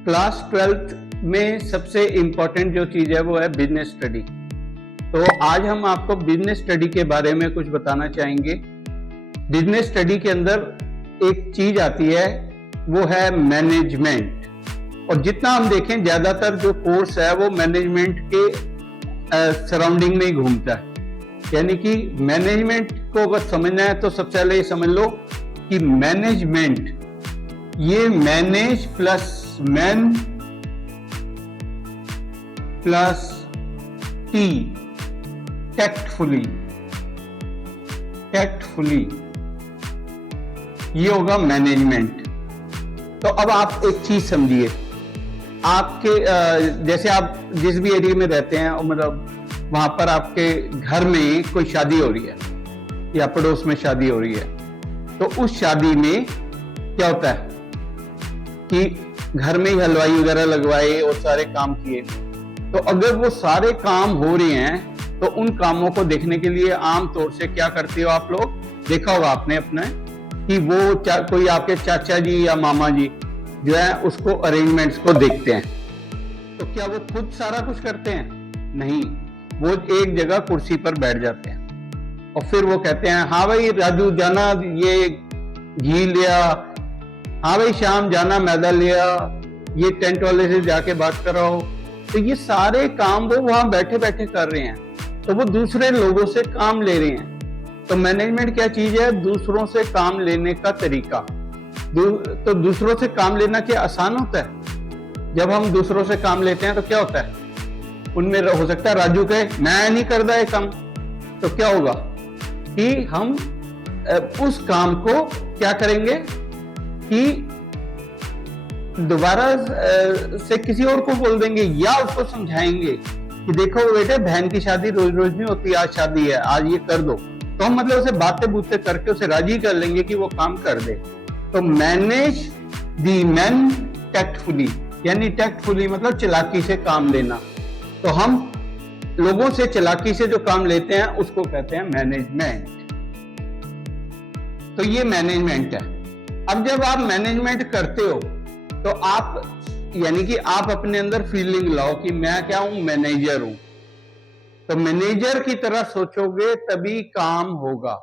Class 12th में सबसे important जो चीज है वो है बिजनेस स्टडी। तो आज हम आपको बिजनेस स्टडी के बारे में कुछ बताना चाहेंगे। बिजनेस स्टडी के अंदर एक चीज आती है वो है मैनेजमेंट, और जितना हम देखें ज्यादातर जो कोर्स है वो मैनेजमेंट के सराउंडिंग में ही घूमता है। यानी कि मैनेजमेंट को अगर समझना है तो सबसे पहले ये समझ लो कि मैनेजमेंट ये manage plus man plus T, tactfully ये होगा मैनेजमेंट। तो अब आप एक चीज समझिए, आपके जैसे आप जिस भी एरिया में रहते हैं मतलब वहां पर आपके घर में कोई शादी हो रही है या पड़ोस में शादी हो रही है, तो उस शादी में क्या होता है कि घर में ही हलवाई वगैरह लगवाए और सारे काम किए। तो अगर वो सारे काम हो रहे हैं तो उन कामों को देखने के लिए आमतौर से क्या करते हो आप लोग, देखा होगा आपने अपने कि वो कोई आपके चाचा जी या मामा जी जो है उसको अरेंजमेंट्स को देखते हैं। तो क्या वो खुद सारा कुछ करते हैं? नहीं, वो एक जगह कुर्सी पर बैठ जाते हैं और फिर वो कहते हैं हाँ भाई राजू जाना ये घी लिया, हाँ भाई शाम जाना मैदा लिया, ये टेंट वाले से जाके बात कराओ। तो ये सारे काम वो वहां बैठे बैठे कर रहे हैं, तो वो दूसरे लोगों से काम ले रहे हैं। तो मैनेजमेंट क्या चीज है? दूसरों से काम लेने का तरीका। तो दूसरों से काम लेना क्या आसान होता है? जब हम दूसरों से काम लेते हैं तो क्या होता है, उनमें हो सकता है राजू कहे मैं नहीं करता ये काम, तो क्या होगा कि हम उस काम को क्या करेंगे कि दोबारा से किसी और को बोल देंगे या उसको समझाएंगे कि देखो बेटे बहन की शादी रोज रोज नहीं होती, आज शादी है आज ये कर दो। तो हम मतलब उसे बातें बूते करके उसे राजी कर लेंगे कि वो काम कर दे। तो मैनेज दी मैन टैक्टफुली, यानी टैक्टफुली मतलब चालाकी से काम लेना। तो हम लोगों से चालाकी से जो काम लेते हैं उसको कहते हैं मैनेजमेंट। तो ये मैनेजमेंट है। अब जब आप मैनेजमेंट करते हो तो आप यानी कि आप अपने अंदर फीलिंग लाओ कि मैं क्या हूं, मैनेजर हूं। तो मैनेजर की तरह सोचोगे तभी काम होगा।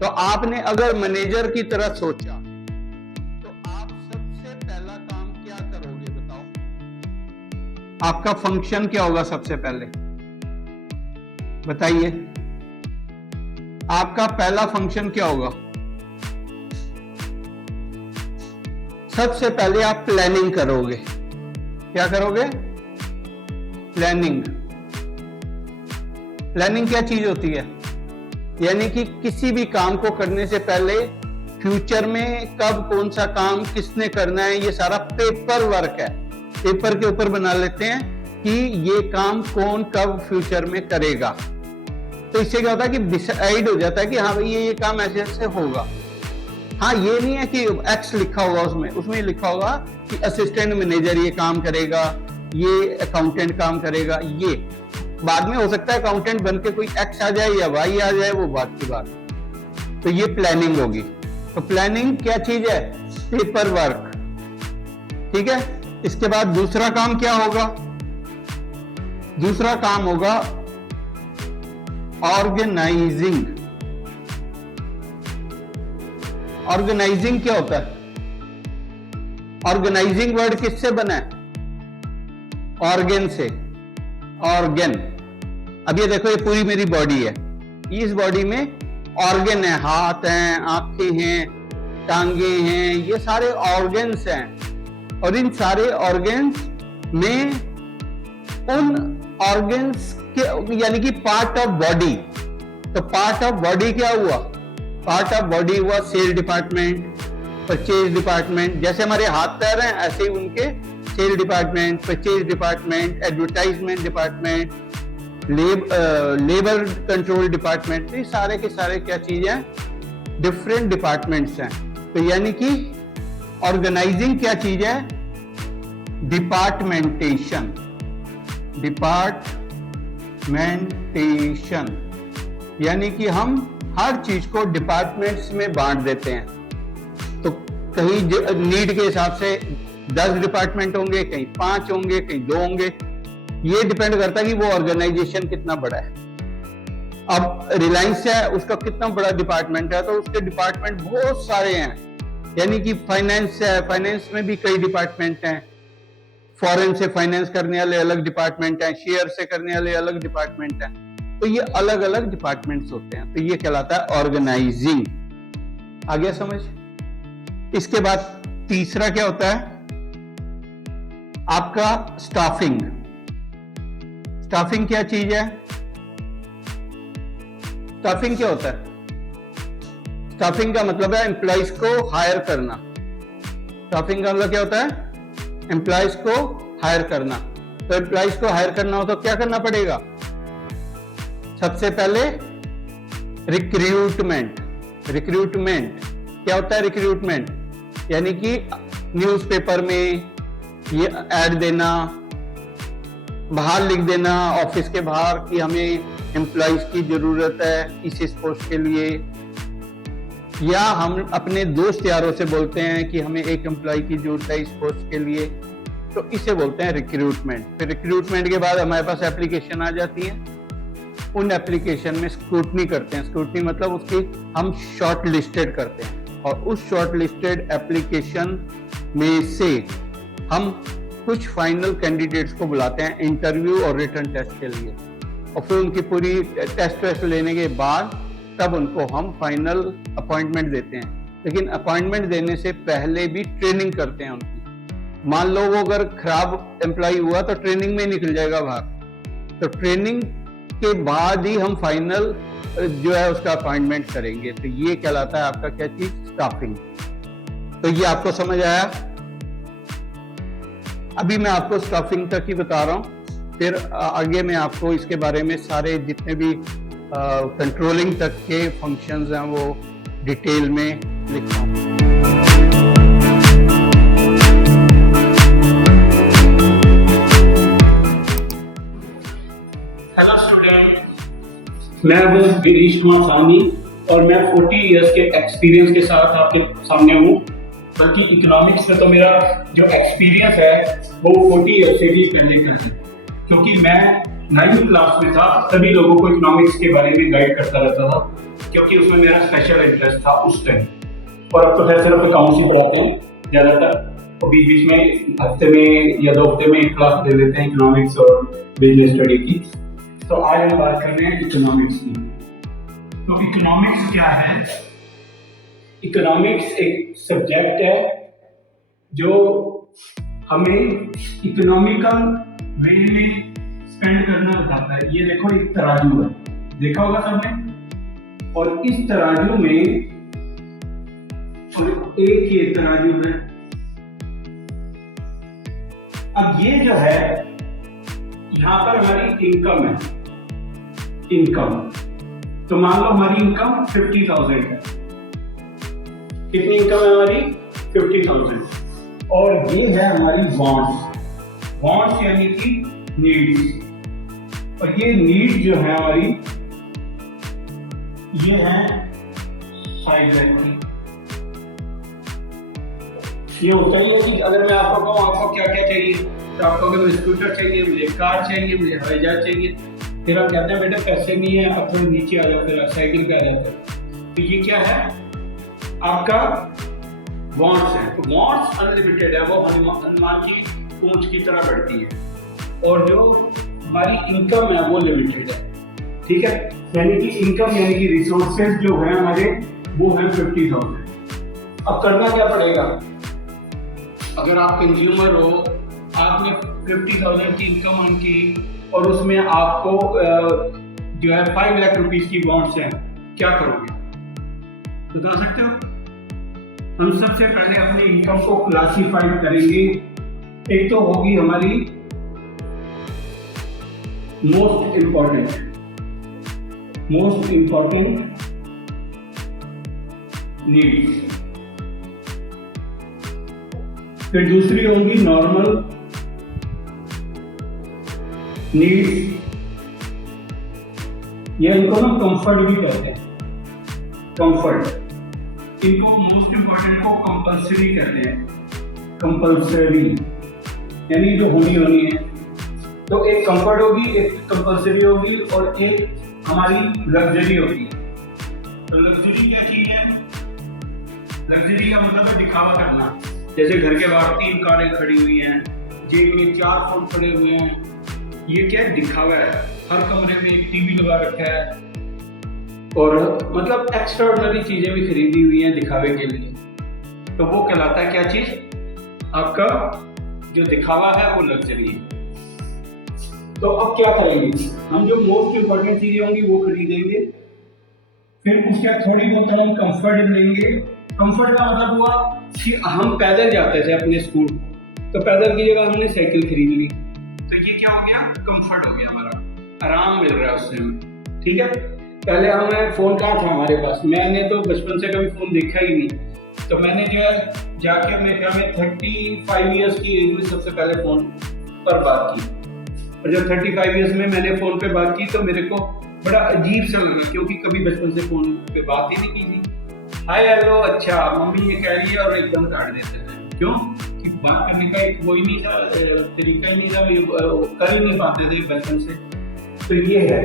तो आपने अगर मैनेजर की तरह सोचा तो आप सबसे पहला काम क्या करोगे बताओ? आपका फंक्शन क्या होगा सबसे पहले बताइए? आपका पहला फंक्शन क्या होगा? सबसे पहले आप प्लानिंग करोगे। क्या करोगे? प्लानिंग। प्लानिंग क्या चीज होती है? यानी कि किसी भी काम को करने से पहले फ्यूचर में कब कौन सा काम किसने करना है ये सारा पेपर वर्क है। पेपर के ऊपर बना लेते हैं कि ये काम कौन कब फ्यूचर में करेगा। तो इससे क्या होता है कि डिसाइड हो जाता है कि हाँ भाई ये काम ऐसे ऐसे होगा। हाँ, ये नहीं है कि एक्स लिखा होगा उसमें लिखा होगा कि असिस्टेंट मैनेजर ये काम करेगा, ये अकाउंटेंट काम करेगा। ये बाद में हो सकता है अकाउंटेंट बन के कोई एक्स आ जाए या वाई आ जाए, वो बात की बात। तो ये प्लानिंग होगी। तो प्लानिंग क्या चीज है? Paper work. ठीक है। इसके बाद दूसरा काम क्या होगा? दूसरा काम होगा ऑर्गेनाइजिंग। ऑर्गेनाइजिंग क्या होता है? ऑर्गेनाइजिंग वर्ड किससे बना है? ऑर्गन से। ऑर्गन। अब ये देखो, ये पूरी मेरी बॉडी है, इस बॉडी में ऑर्गन है, हाथ हैं, आंखें हैं, टांगे हैं, ये सारे ऑर्गन्स हैं। और इन सारे ऑर्गन्स में उन ऑर्गन्स के यानी कि पार्ट ऑफ बॉडी। तो पार्ट ऑफ बॉडी क्या हुआ? पार्ट ऑफ बॉडी हुआ सेल डिपार्टमेंट, परचेज डिपार्टमेंट। जैसे हमारे हाथ पैर हैं ऐसे ही उनके sale department, purchase department, advertisement department, labour control department. ये सारे के सारे क्या चीज है? डिफरेंट डिपार्टमेंट्स हैं। तो यानी कि ऑर्गेनाइजिंग क्या चीज है? डिपार्टमेंटेशन। डिपार्टमेंटेशन यानी कि हम हर चीज को डिपार्टमेंट्स में बांट देते हैं। तो कहीं नीड के हिसाब से 10 डिपार्टमेंट होंगे, कहीं 5 होंगे, कहीं 2 होंगे। ये डिपेंड करता है कि वो ऑर्गेनाइजेशन कितना बड़ा है। अब रिलायंस है, उसका कितना बड़ा डिपार्टमेंट है, तो उसके डिपार्टमेंट बहुत सारे हैं। यानी कि फाइनेंस है, फाइनेंस में भी कई डिपार्टमेंट हैं, फॉरेन से फाइनेंस करने वाले अलग डिपार्टमेंट हैं, शेयर से करने वाले अलग डिपार्टमेंट हैं। तो ये अलग अलग डिपार्टमेंट्स होते हैं। तो ये कहलाता है ऑर्गेनाइजिंग। आ गया समझ? इसके बाद तीसरा क्या होता है आपका स्टाफिंग। स्टाफिंग क्या चीज है? स्टाफिंग क्या होता है? स्टाफिंग का मतलब है एम्प्लॉइज को हायर करना। स्टाफिंग का मतलब क्या होता है? एम्प्लॉइज को हायर करना। तो एम्प्लॉइज को हायर करना हो तो क्या करना पड़ेगा? सबसे पहले रिक्रूटमेंट। रिक्रूटमेंट क्या होता है? रिक्रूटमेंट यानी कि न्यूज़पेपर में ये ऐड देना, बाहर लिख देना ऑफिस के बाहर कि हमें एम्प्लॉइज की जरूरत है इस पोस्ट के लिए, या हम अपने दोस्त यारों से बोलते हैं कि हमें एक एम्प्लॉय की जरूरत है इस पोस्ट के लिए। तो इसे बोलते हैं रिक्रूटमेंट। फिर रिक्रूटमेंट के बाद हमारे पास एप्लीकेशन आ जाती है। उन एप्लीकेशन में स्क्रूटनी करते हैं। स्क्रूटनी मतलब उसकी हम शॉर्ट लिस्टेड करते हैं, और उस शॉर्ट लिस्टेड एप्लीकेशन में से हम कुछ फाइनल कैंडिडेट्स को बुलाते हैं इंटरव्यू और रिटन टेस्ट के लिए, और फिर उनकी पूरी टेस्ट लेने के बाद तब उनको हम फाइनल अपॉइंटमेंट देते हैं। लेकिन अपॉइंटमेंट देने से पहले भी ट्रेनिंग करते हैं उनकी। मान लो वो अगर खराब एम्प्लॉय हुआ तो ट्रेनिंग में निकल जाएगा बाहर। तो ट्रेनिंग के बाद ही हम फाइनल जो है उसका अपॉइंटमेंट करेंगे। तो ये कहलाता है आपका क्या चीज? स्टाफिंग। तो ये आपको समझ आया? अभी मैं आपको स्टाफिंग तक ही बता रहा हूं, फिर आगे मैं आपको इसके बारे में सारे जितने भी कंट्रोलिंग तक के फंक्शंस हैं वो डिटेल में लिखता हूं। हेलो स्टूडेंट, मैं हूं गिरीश कुमार साहनी और मैं 40 इयर्स के एक्सपीरियंस के साथ आपके सामने हूं। बल्कि इकोनॉमिक्स में तो मेरा जो एक्सपीरियंस है वो 40 इयर्स से भी पहले का है, क्योंकि मैं 9वीं क्लास में था तभी लोगों को इकोनॉमिक्स के बारे में गाइड करता रहता था, क्योंकि उसमें मेरा स्पेशल इंटरेस्ट था उस टाइम। और अब तो खैर सिर्फ अकाउंट्स ही पढ़ाते हैं ज़्यादातर, और बीच बीच में हफ्ते में या 2 हफ्ते में एक क्लास दे देते हैं इकोनॉमिक्स और बिजनेस स्टडी की। तो आज हम बात कर रहे हैं इकोनॉमिक्स की। तो इकोनॉमिक्स क्या है? इकोनॉमिक्स एक सब्जेक्ट है जो हमें इकोनॉमिकल वे में स्पेंड करना बताता है। ये देखो एक तराजू है, देखा होगा सबने, और इस तराजू में एक ये तराजू है। अब ये जो है यहां पर हमारी इनकम है, इनकम। तो मान लो हमारी इनकम 50,000 है। कितनी इनकम है हमारी? 50,000। और ये है हमारी वांट्स। वांट्स यानी कि नीड्स। और ये नीड जो है हमारी, ये है साइड लाइन। ये होता ही है कि अगर मैं आपको कहूँ आपको क्या क्या चाहिए, तो आपको अगर मुझे स्कूटर चाहिए, मुझे कार चाहिए, मुझे हवाई जहाज चाहिए, फिर आप कहते हैं बेटा पैसे नहीं है, अब थोड़ा नीचे आ जाओ, फिर आप साइकिल पे आ जाते हैं। तो ये क्या है? आपका वांट्स है। तो वांट्स अनलिमिटेड है, वो हनुमान की पूंछ की तरह बढ़ती है, और जो हमारी इनकम है वो लिमिटेड है। ठीक है, यानी कि इनकम यानी कि रिसोर्सेज जो है हमारे वो है 50,000। अब करना क्या पड़ेगा? अगर आप कंज्यूमर हो, आपने 50,000 की इनकम अर्न की और उसमें आपको जो है 5 लाख रुपीस की वांट्स हैं, क्या करोगे? बता सकते हो? हम सबसे पहले अपनी इनकम को क्लासिफाई करेंगे। एक तो होगी हमारी मोस्ट इंपॉर्टेंट नीड्स, फिर दूसरी होगी नॉर्मल नीड्स, या इनको ना कंफर्ट भी कहते हैं। कंफर्ट, इनको मोस्ट इंपॉर्टेंट को कंपल्सरी कहते हैं। कंपल्सरी, यानी जो होनी है। तो एक कंफर्ट होगी, एक कंपल्सरी होगी और एक हमारी लग्जरी होगी। तो लग्जरी क्या चीज है? लग्जरी का मतलब है दिखावा करना। जैसे घर के बाहर 3 कारें खड़ी हुई हैं, जेब में 4 फोन पड़े हुए हैं, ये क्या है? दिखावा है। हर कमरे में एक टीवी लगा रखा है और मतलब एक्स्ट्राऑर्डिनरी चीजें भी खरीदी हुई हैं दिखावे के लिए। तो वो कहलाता है क्या चीज? आपका जो दिखावा है वो लग्जरी है। तो अब क्या करेंगे? हम जो मोस्ट इम्पोर्टेंट चीजें होंगी वो खरीदेंगे, फिर उसके बाद थोड़ी बहुत हम कंफर्ट लेंगे। कंफर्ट का मतलब हुआ कि हम पैदल जाते थे अपने स्कूल, तो पैदल की जगह हमने साइकिल खरीद ली, तो ये क्या हो गया? कंफर्ट हो गया, हमारा आराम मिल रहा है उससे हमें। ठीक है, पहले हमें फोन कहाँ था हमारे पास? मैंने तो बचपन से कभी फोन देखा ही नहीं, तो मैंने जो है जाके अपने घर में 35 ईयर्स की एज में सबसे पहले फोन पर बात की। और जब 35 ईयर्स में मैंने फोन पे बात की तो मेरे को बड़ा अजीब सा लगा, क्योंकि कभी बचपन से फोन पे बात ही नहीं की थी। हाय हेलो, अच्छा मम्मी ये कह रही है, और एकदम काट देते थे। क्यों? कि बात करने का एक वो ही नहीं था, तरीका ही नहीं था, कर ही नहीं पाते थे बचपन से। तो ये है,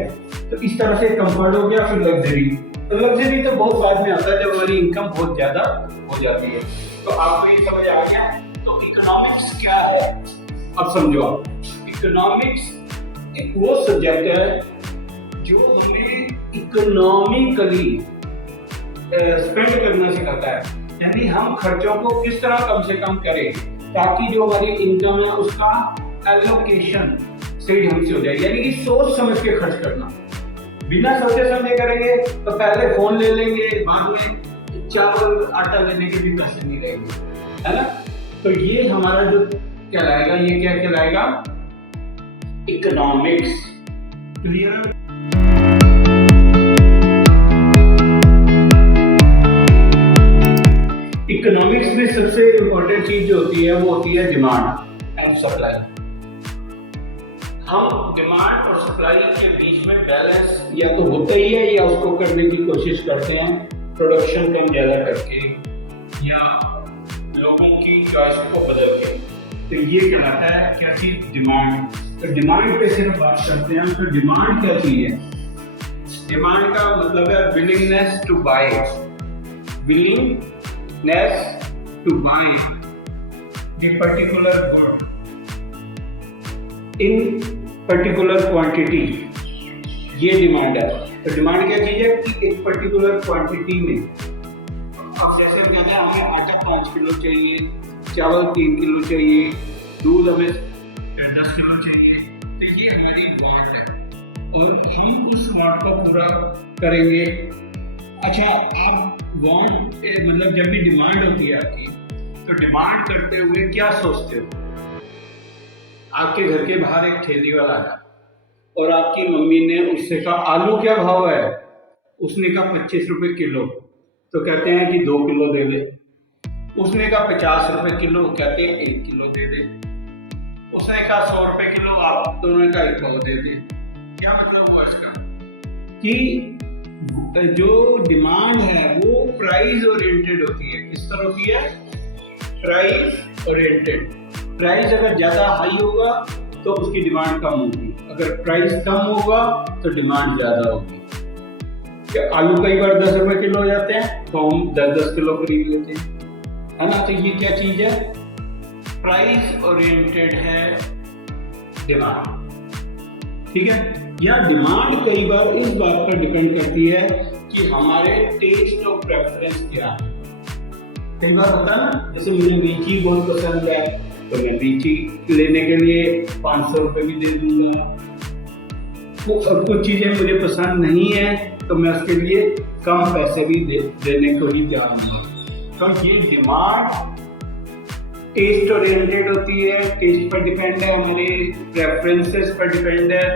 तो इस तरह से कंफर्ट हो गया। फिर लग्जरी, तो लग्जरी तो बहुत बाद में आता है जब हमारी इनकम बहुत ज्यादा हो जाती है। तो आपको ये समझ आ गया? तो इकोनॉमिक्स क्या है अब समझो आप। इकोनॉमिक्स एक वो सब्जेक्ट है जो हमें इकोनॉमिकली स्पेंड करना सिखाता है, यानी हम खर्चों को किस तरह कम से कम करें ताकि जो हमारी इनकम है उसका एलोकेशन सही ढंग से हो जाए। यानी कि सोच समझ के खर्च करना। बिना सोचे समझे करेंगे तो पहले फोन ले लेंगे, बाद में चावल आटा लेने के भी पैसे नहीं रहेंगे, है ना? तो ये हमारा जो कहलाएगा, ये क्या कहलाएगा? इकोनॉमिक्स। क्लियर? इकोनॉमिक्स में सबसे इंपॉर्टेंट चीज जो होती है वो होती है डिमांड एंड सप्लाई। हम डिमांड और सप्लाई के बीच में बैलेंस या तो होता ही है या उसको करने की कोशिश करते हैं, प्रोडक्शन कम ज्यादा करके या लोगों की चॉइस को बदल के। तो ये कहलाता है क्या चीज? डिमांड। तो डिमांड पे सिर्फ बात करते हैं। तो डिमांड क्या चीज है? डिमांड का मतलब है willingness to buy, willingness to buy the particular good in particular quantity, ये डिमांड है। तो डिमांड क्या चीज है? कि एक पर्टिकुलर क्वांटिटी में, अब जैसे कहते हैं हमें आटा 5 किलो चाहिए, चावल 3 किलो चाहिए, दूध हमें 10 किलो चाहिए, तो ये हमारी डिमांड है और हम उस वांट को पूरा करेंगे। अच्छा, आप वांट मतलब जब भी डिमांड होती है आपकी, तो डिमांड करते हुए क्या सोचते हो? आपके घर के बाहर एक ठेली वाला आया और आपकी मम्मी ने उससे कहा आलू क्या भाव है? उसने कहा 25 रुपए किलो, तो कहते हैं कि 2 किलो दे दे। उसने कहा 50 रुपए किलो, कहते हैं 1 किलो दे दे। उसने कहा 100 रुपए किलो, आप दोनों का 1 किलो दे दे। क्या मतलब हुआ इसका? कि जो डिमांड है वो प्राइस ओरिएंटेड होती है। किस तरह होती है? Price oriented. प्राइस अगर ज्यादा हाई होगा तो उसकी डिमांड कम होगी, अगर प्राइस कम होगा तो डिमांड ज्यादा होगी। क्या आलू कई बार 10 रुपए किलो हो जाते हैं तो हम 10-10 किलो खरीद लेते हैं, है ना? तो ये क्या चीज है? प्राइस ओरिएंटेड है डिमांड। ठीक है? या डिमांड कई बार इस बात पर डिपेंड करती है कि हमारे टेस्ट और प्रेफरेंस क्या है। कई बार होता है ना, जैसे मुझे लीची बहुत पसंद है तो मैं लीची लेने के लिए 500 रुपए भी दे दूंगा। कुछ चीजें मुझे पसंद नहीं है तो मैं उसके लिए कम पैसे भी देने को ही चाहूंगा। तो ये डिमांड टेस्ट ओरिएंटेड होती है, टेस्ट पर डिपेंड है, हमारे प्रेफरेंसेस पर डिपेंड है,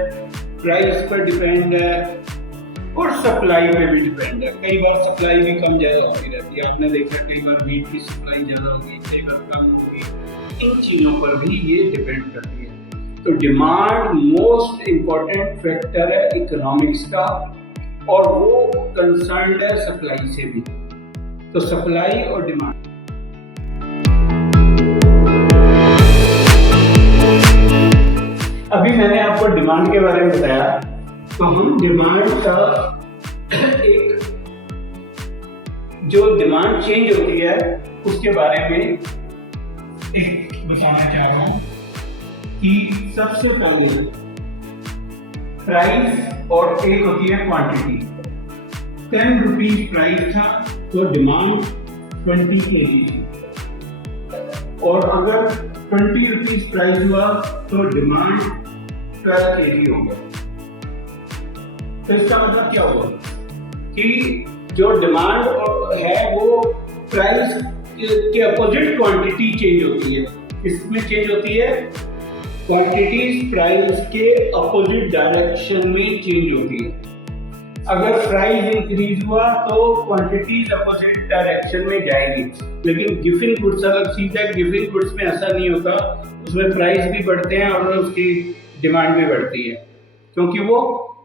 प्राइस पर डिपेंड है और सप्लाई पे भी डिपेंड है। कई बार सप्लाई भी कम ज्यादा होती रहती है, आपने देखा कई बार मीट की सप्लाई ज्यादा होगी, कई बार कम होगी। इन चीजों पर भी ये डिपेंड करती है। तो डिमांड मोस्ट इम्पोर्टेंट फैक्टर है इकोनॉमिक्स का और वो कंसर्न्ड है सप्लाई से भी। तो सप्लाई और डिमांड अभी मैंने आपको डिमांड के बारे में बताया, तो हम डिमांड का एक जो डिमांड चेंज होती है उसके बारे में एक बताना चाह रहा हूँ कि सबसे पहले प्राइस और एक होती है क्वांटिटी। 10 रुपीज प्राइस था तो डिमांड 20 kg थी, और अगर 20 रुपीज प्राइस हुआ तो डिमांड 12 kg होगा। तो इसका मतलब क्या होगा कि जो डिमांड है वो प्राइस के अपोजिट क्वांटिटी चेंज होती है। इसमें चेंज होती है क्वांटिटीज प्राइस के अपोजिट डायरेक्शन में चेंज होती है। अगर प्राइस इंक्रीज हुआ तो क्वांटिटीज अपोजिट डायरेक्शन में जाएगी। लेकिन गिवन गुड्स अलग चीज है, गिवन गुड्स में ऐसा नहीं होता, उसमें प्राइस भी बढ़ते हैं और उसकी डिमांड भी बढ़ती है, क्योंकि वो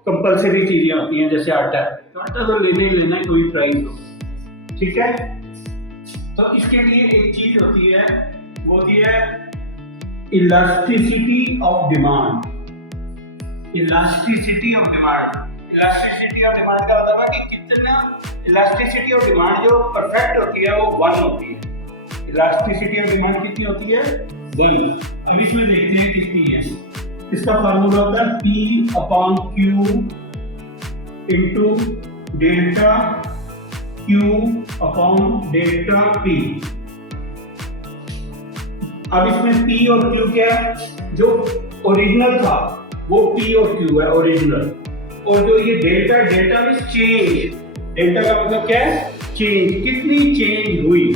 कंपलसरी चीजें होती हैं। जैसे आटा है तो आटा तो लेना ही लेना है, कोई प्राइस हो, ठीक है। तो इसके लिए एक चीज होती है, वो होती है elasticity of demand. Elasticity of demand, elasticity of demand का मतलब है कि कितना इलास्टिसिटी ऑफ डिमांड जो परफेक्ट होती है वो 1 होती है। इलास्टिसिटी ऑफ डिमांड कितनी होती है? 1। अब इसमें देखते हैं कितनी है। इसका फार्मूला होता है P/Q इंटू डेल्टा Q/डेल्टा P। अब इसमें P और Q क्या है? जो ओरिजिनल था वो P और Q है, ओरिजिनल। और जो ये delta, delta means change. Delta का मतलब क्या है? चेंज, कितनी चेंज हुई।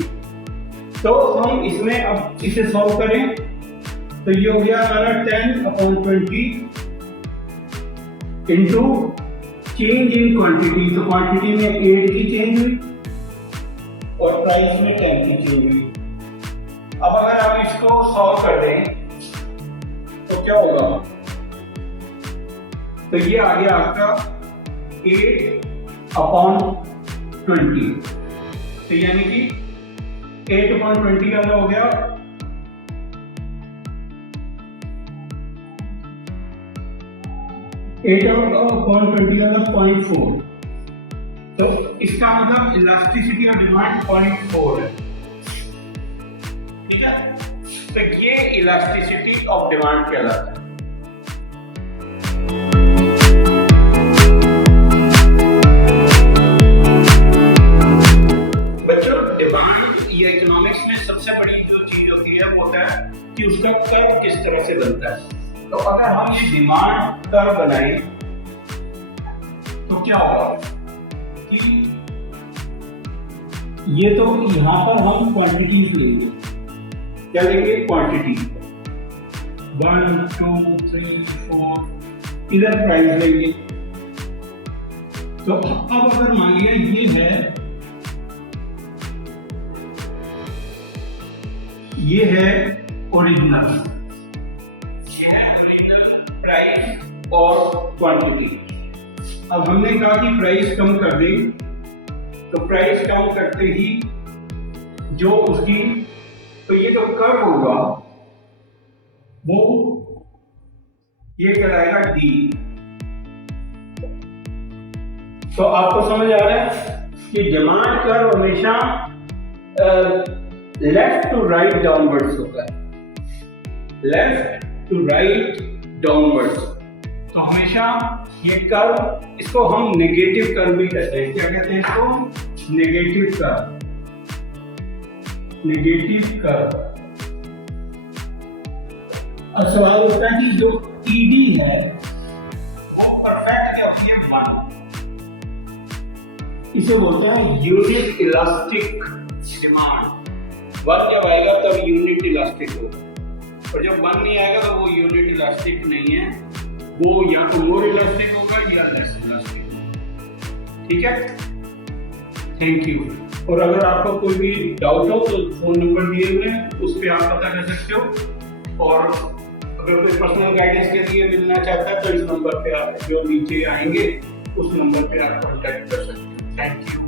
तो हम इसमें अब इसे सॉल्व करें तो ये हो गया हमारा 10/20 इंटू चेंज इन क्वांटिटी। तो क्वांटिटी में 8 की चेंज हुई और प्राइस में 10 की चेंज हुई। अब अगर आप इसको सॉल्व कर दें तो क्या होगा? तो ये आ गया आपका 8/20। तो यानी कि 8/20 का हो गया 8/20 का 0.4। तो इसका मतलब इलास्टिसिटी ऑफ डिमांड 0.4 है, ठीक है। तो ये इलास्टिसिटी ऑफ डिमांड कहलाता है। बच्चों, डिमांड या इकोनॉमिक्स में सबसे बड़ी जो चीज होती है वो है कि उसका कर्व किस तरह से बनता है। तो अगर हम ये डिमांड कर्व बनाएं तो क्या होगा कि ये तो यहां पर हम क्वांटिटीज लेंगे। क्या लेंगे? क्वांटिटी 1 2 3 4, इधर प्राइस लेंगे। तो अब अगर मान लिया ये है ओरिजिनल, प्राइस और क्वांटिटी। अब हमने कहा कि प्राइस कम कर दें, तो प्राइस कम करते ही जो उसकी, तो ये जो कर्व होगा वो ये कहलाएगा डी। तो आपको समझ आ रहा है कि डिमांड कर्व हमेशा लेफ्ट टू राइट डाउनवर्ड्स होता है, लेफ्ट टू राइट डाउनवर्ड्स। तो हमेशा ये कर्व, इसको हम नेगेटिव कर्व भी कहते हैं। क्या कहते हैं इसको? Negative curve. Negative curve. अब सवाल होता है कि जो ईडी है वो परफेक्ट क्या होती है? 1। इसे बोलते हैं यूनिट इलास्टिक डिमांड। 1 जब आएगा तब यूनिट इलास्टिक होगा, और जब 1 नहीं आएगा तो वो यूनिट इलास्टिक नहीं है, वो या तो मोर इलास्टिक होगा या लेस इलास्टिक। ठीक है, थैंक यू। और अगर आपको कोई भी डाउट हो तो फोन नंबर दिए हुए हैं, उस पर आप पता कर सकते हो। और अगर कोई पर्सनल गाइडेंस के लिए मिलना चाहता है तो इस नंबर पे आप जो नीचे आएंगे उस नंबर पे आप कॉन्टैक्ट कर सकते हैं। Thank you.